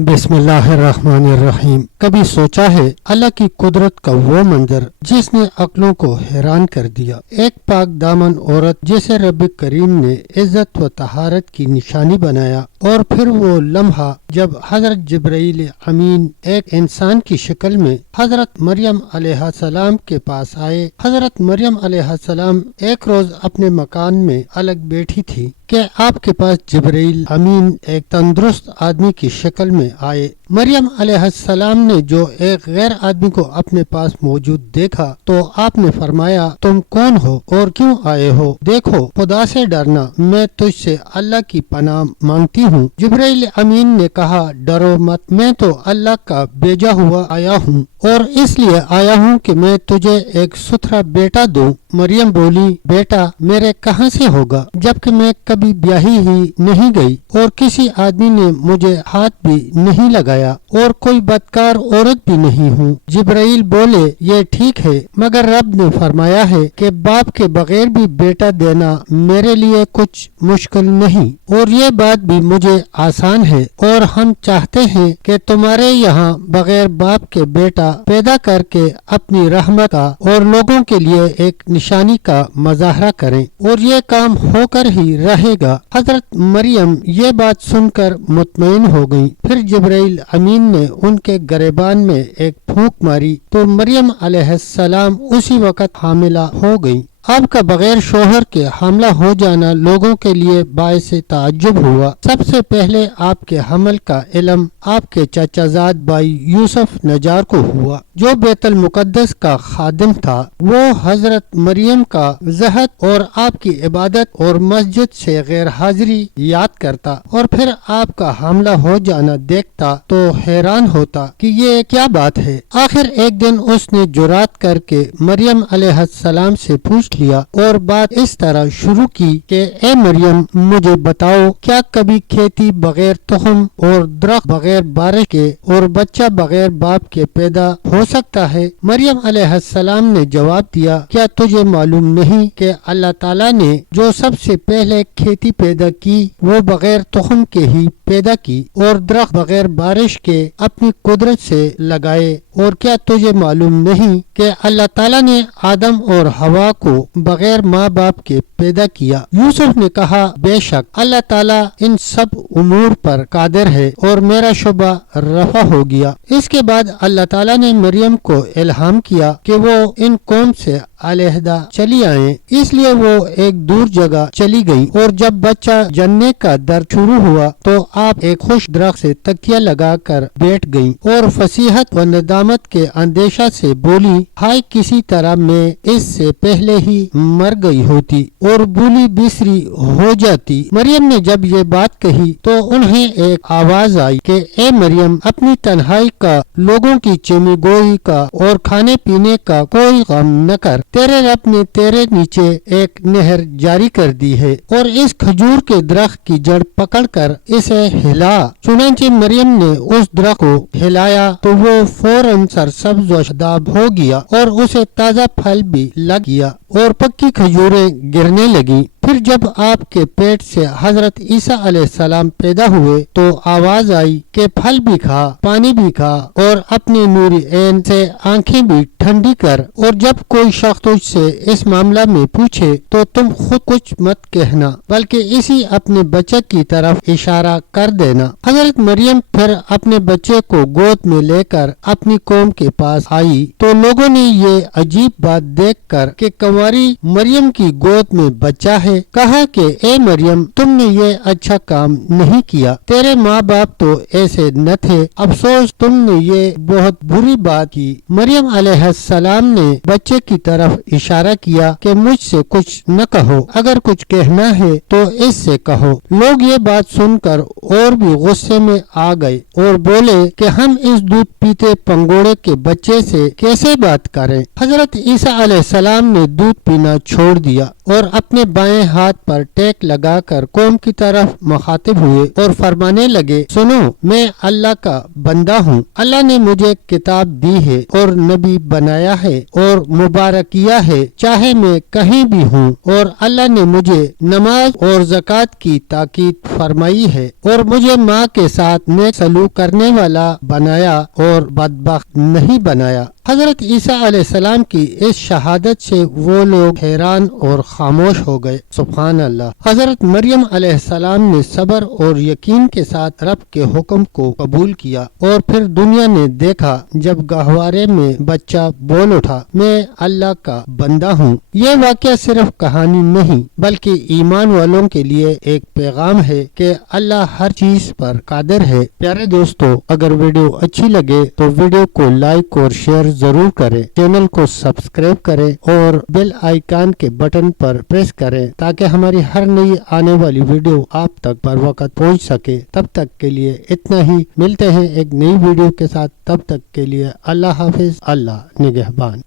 بسم اللہ الرحمن الرحیم۔ کبھی سوچا ہے اللہ کی قدرت کا وہ منظر جس نے عقلوں کو حیران کر دیا؟ ایک پاک دامن عورت جسے رب کریم نے عزت و طہارت کی نشانی بنایا، اور پھر وہ لمحہ جب حضرت جبرائیل امین ایک انسان کی شکل میں حضرت مریم علیہ السلام کے پاس آئے۔ حضرت مریم علیہ السلام ایک روز اپنے مکان میں الگ بیٹھی تھی کہ آپ کے پاس جبرائیل امین ایک تندرست آدمی کی شکل میں آئے۔ مریم علیہ السلام نے جو ایک غیر آدمی کو اپنے پاس موجود دیکھا تو آپ نے فرمایا، تم کون ہو اور کیوں آئے ہو؟ دیکھو، خدا سے ڈرنا، میں تجھ سے اللہ کی پناہ مانگتی ہوں۔ جبرائیل امین نے کہا، ڈرو مت، میں تو اللہ کا بھیجا ہوا آیا ہوں، اور اس لیے آیا ہوں کہ میں تجھے ایک ستھرا بیٹا دوں۔ مریم بولی، بیٹا میرے کہاں سے ہوگا، جبکہ میں کبھی بیاہی ہی نہیں گئی اور کسی آدمی نے مجھے ہاتھ بھی نہیں لگایا اور کوئی بدکار عورت بھی نہیں ہوں۔ جبرائیل بولے، یہ ٹھیک ہے، مگر رب نے فرمایا ہے کہ باپ کے بغیر بھی بیٹا دینا میرے لیے کچھ مشکل نہیں، اور یہ بات بھی مجھے آسان ہے، اور ہم چاہتے ہیں کہ تمہارے یہاں بغیر باپ کے بیٹا پیدا کر کے اپنی رحمت کا اور لوگوں کے لیے ایک نشانی کا مظاہرہ کریں، اور یہ کام ہو کر ہی رہے گا۔ حضرت مریم یہ بات سن کر مطمئن ہو گئیں۔ پھر جبرائیل امین نے ان کے گریبان میں ایک پھونک ماری تو مریم علیہ السلام اسی وقت حاملہ ہو گئیں۔ آپ کا بغیر شوہر کے حاملہ ہو جانا لوگوں کے لیے باعث تعجب ہوا۔ سب سے پہلے آپ کے حمل کا علم آپ کے چچا زاد بھائی یوسف نجار کو ہوا، جو بیت المقدس کا خادم تھا۔ وہ حضرت مریم کا زہد اور آپ کی عبادت اور مسجد سے غیر حاضری یاد کرتا، اور پھر آپ کا حاملہ ہو جانا دیکھتا تو حیران ہوتا کہ یہ کیا بات ہے۔ آخر ایک دن اس نے جرات کر کے مریم علیہ السلام سے پوچھ لیا اور بات اس طرح شروع کی کہ اے مریم، مجھے بتاؤ، کیا کبھی کھیتی بغیر تخم اور درخت بغیر بارش کے اور بچہ بغیر باپ کے پیدا ہو سکتا ہے؟ مریم علیہ السلام نے جواب دیا، کیا تجھے معلوم نہیں کہ اللہ تعالیٰ نے جو سب سے پہلے کھیتی پیدا کی وہ بغیر تخم کے ہی پیدا کی، اور درخت بغیر بارش کے اپنی قدرت سے لگائے؟ اور کیا تجھے معلوم نہیں کہ اللہ تعالیٰ نے آدم اور حوا کو بغیر ماں باپ کے پیدا کیا؟ یوسف نے کہا، بے شک اللہ تعالیٰ ان سب امور پر قادر ہے، اور میرا شبہ رفع ہو گیا۔ اس کے بعد اللہ تعالیٰ نے مریم کو الہام کیا کہ وہ ان قوم سے علیحدہ چلی آئیں، اس لیے وہ ایک دور جگہ چلی گئی، اور جب بچہ جننے کا درد شروع ہوا تو آپ ایک خوش درخت سے تکیہ لگا کر بیٹھ گئیں، اور فصیحت و ندامت کے اندیشہ سے بولی، ہائے کسی طرح میں اس سے پہلے ہی مر گئی ہوتی اور بولی بسری ہو جاتی۔ مریم نے جب یہ بات کہی تو انہیں ایک آواز آئی کہ اے مریم، اپنی تنہائی کا، لوگوں کی چیمی گوئی کا اور کھانے پینے کا کوئی غم نہ کر، تیرے رب نے تیرے نیچے ایک نہر جاری کر دی ہے، اور اس کھجور کے درخت کی جڑ پکڑ کر اسے ہلا۔ چنانچہ مریم نے اس درخت کو ہلایا تو وہ فوراً سرسبز و شاداب ہو گیا، اور اسے تازہ پھل بھی لگ گیا، اور پکی کھجوریں گرنے لگیں۔ پھر جب آپ کے پیٹ سے حضرت عیسیٰ علیہ السلام پیدا ہوئے تو آواز آئی کہ پھل بھی کھا، پانی بھی کھا، اور اپنی نوری عین سے آنکھیں بھی ٹھنڈی کر، اور جب کوئی شخص تجھ سے اس معاملہ میں پوچھے تو تم خود کچھ مت کہنا، بلکہ اسی اپنے بچے کی طرف اشارہ کر دینا۔ حضرت مریم پھر اپنے بچے کو گود میں لے کر اپنی قوم کے پاس آئی تو لوگوں نے یہ عجیب بات دیکھ کر کہ کنواری مریم کی گود میں بچہ ہے کہا کہ اے مریم، تم نے یہ اچھا کام نہیں کیا، تیرے ماں باپ تو ایسے نہ تھے، افسوس تم نے یہ بہت بری بات کی۔ مریم علیہ السلام نے بچے کی طرف اشارہ کیا کہ مجھ سے کچھ نہ کہو، اگر کچھ کہنا ہے تو اس سے کہو۔ لوگ یہ بات سن کر اور بھی غصے میں آ گئے اور بولے کہ ہم اس دودھ پیتے پنگوڑے کے بچے سے کیسے بات کریں؟ حضرت عیسیٰ علیہ السلام نے دودھ پینا چھوڑ دیا اور اپنے بائیں ہاتھ پر ٹیک لگا کر قوم کی طرف مخاطب ہوئے اور فرمانے لگے، سنو، میں اللہ کا بندہ ہوں، اللہ نے مجھے کتاب دی ہے اور نبی بنایا ہے اور مبارک کیا ہے، چاہے میں کہیں بھی ہوں، اور اللہ نے مجھے نماز اور زکوٰۃ کی تاکید فرمائی ہے اور مجھے ماں کے ساتھ نیک سلوک کرنے والا بنایا اور بدبخت نہیں بنایا۔ حضرت عیسیٰ علیہ السلام کی اس شہادت سے وہ لوگ حیران اور خاموش ہو گئے۔ سبحان اللہ۔ حضرت مریم علیہ السلام نے صبر اور یقین کے ساتھ رب کے حکم کو قبول کیا، اور پھر دنیا نے دیکھا جب گہوارے میں بچہ بول اٹھا، میں اللہ کا بندہ ہوں۔ یہ واقعہ صرف کہانی نہیں بلکہ ایمان والوں کے لیے ایک پیغام ہے کہ اللہ ہر چیز پر قادر ہے۔ پیارے دوستو، اگر ویڈیو اچھی لگے تو ویڈیو کو لائک اور شیئر ضرور کریں، چینل کو سبسکرائب کریں اور بیل آئیکن کے بٹن پر پریس کریں تاکہ ہماری ہر نئی آنے والی ویڈیو آپ تک بر وقت پہنچ سکے۔ تب تک کے لیے اتنا ہی، ملتے ہیں ایک نئی ویڈیو کے ساتھ، تب تک کے لیے اللہ حافظ، اللہ نگہبان۔